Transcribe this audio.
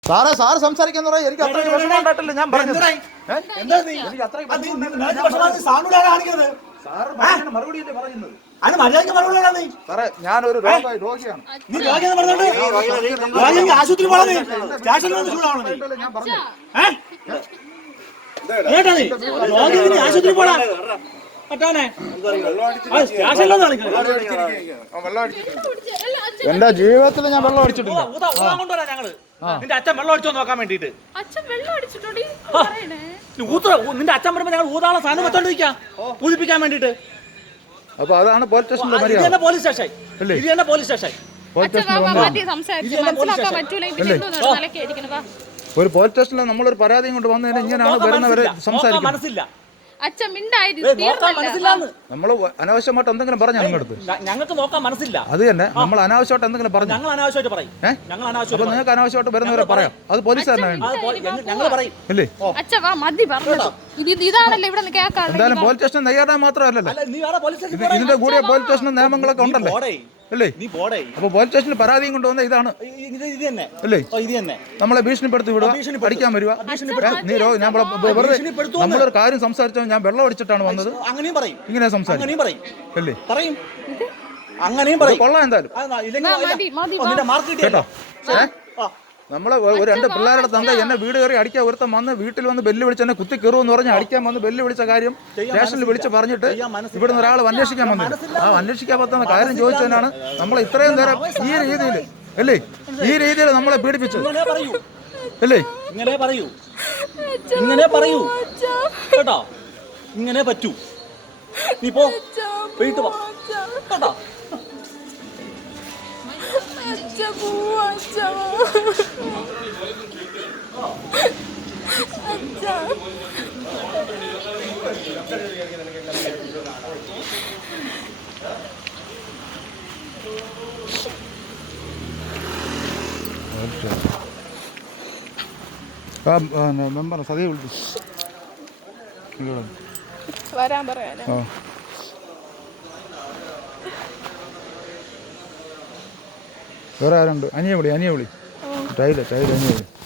സാറേ സാറ് സംസാരിക്കുന്ന എനിക്ക് അത്രയും വിഷമം ഉണ്ടായിട്ടില്ല. ഞാൻ പറഞ്ഞത് മറുപടിയല്ലേ പറയുന്നത്. സാറേ ഞാനൊരു രോഗിയാണ്. ഞാൻ പറഞ്ഞു എന്റെ ജീവിതത്തിൽ ഞാൻ വെള്ളം അടിച്ചിട്ടില്ല. നിന്റെ അച്ഛൻ വെള്ളം അടിച്ചോ നോക്കാൻ വേണ്ടിട്ട് നിന്റെ അച്ഛൻ പറയുമ്പോ ഞങ്ങൾ ഊതാളെ സാധനം വെച്ചോണ്ടിരിക്കാം പൂജിപ്പിക്കാൻ വേണ്ടിട്ട്. അപ്പൊ അതാണ് പോലീസ് സ്റ്റേഷനിലെ പോലീസ് സ്റ്റേഷൻ ഇത് തന്നെ പോലീസ് സ്റ്റേഷൻ. ഒരു പോലീസ് സ്റ്റേഷനിൽ നമ്മളൊരു പരാതിയും കൊണ്ട് വന്നതിന് ഇങ്ങനെയാണ് വരുന്നവരെ സംസാരിക്കുന്നത്. മനസ്സില്ല നമ്മൾ അനാവശ്യമായിട്ട് എന്തെങ്കിലും പറഞ്ഞു നിങ്ങളടുത്ത് ഞങ്ങൾക്ക് നോക്കാൻ മനസ്സില്ല. അത് തന്നെ നമ്മൾ അനാവശ്യമായിട്ട് എന്തെങ്കിലും പറഞ്ഞു ഞങ്ങൾ അനാവശ്യമായിട്ട് പറയും. അപ്പൊ നിങ്ങൾക്ക് അനാവശ്യമായിട്ട് വരുന്നവരെ പറയാം. അത് പോലീസ് തന്നെ ഞങ്ങൾ പറയും. അല്ലേ എന്തായാലും പോലീസ് സ്റ്റേഷൻ തയ്യാറായ മാത്രമല്ലല്ലോ ഇതിന്റെ കൂടിയ പോലീസ് സ്റ്റേഷൻ നിയമങ്ങളൊക്കെ ഉണ്ടല്ലോ അല്ലേ. അപ്പൊ പോലീസ് സ്റ്റേഷനിൽ പരാതിയും കൊണ്ടുവന്ന ഇതാണ് അല്ലേ. നമ്മളെ ഭീഷണിപ്പെടുത്തി വിടുക, പഠിക്കാൻ വരിക. ഞാൻ വെറുതെ നമ്മളൊരു കാര്യം സംസാരിച്ചാൽ ഞാൻ വെള്ളം അടിച്ചിട്ടാണ് വന്നത് അങ്ങനെയും പറയും. ഇങ്ങനെ സംസാരിക്കും അല്ലേ. പറയും അങ്ങനെയും പറയും. കൊള്ളാം എന്തായാലും കേട്ടോ. നമ്മളെ രണ്ട് പിള്ളേരുടെ തന്ത എന്നെ വീട് കയറി അടിക്കാൻ ഒരുത്തം വന്ന് വീട്ടിൽ വന്ന് ബെല്ല് വിളിച്ച് എന്നെ കുത്തി കയറുമെന്ന് പറഞ്ഞ് അടിക്കാൻ വന്ന് ബെല്ല് വിളിച്ച കാര്യം സ്റ്റേഷനിൽ വിളിച്ച് പറഞ്ഞിട്ട് ഇവിടുന്ന് ഒരാൾ അന്വേഷിക്കാൻ വന്നില്ല. ആ അന്വേഷിക്കാൻ പറ്റുന്ന കാര്യം ചോദിച്ചതിനാണ് നമ്മളെ ഇത്രയും നേരം ഈ രീതിയിൽ അല്ലേ ഈ രീതിയിൽ നമ്മളെ പീഡിപ്പിച്ചത് അല്ലേ. ഇങ്ങനെ പറയൂ കേട്ടോ. ഇങ്ങനെ പറ്റൂ. നീ പോ വീട്ടു പോ കേട്ടോ. മെമ്പർ സതിയെ വിളിച്ചു വരാൻ പറയാനോ. വേറെ ആരുണ്ട്? അനിയെ വിളി ടൈല് അനിയെ വിളി.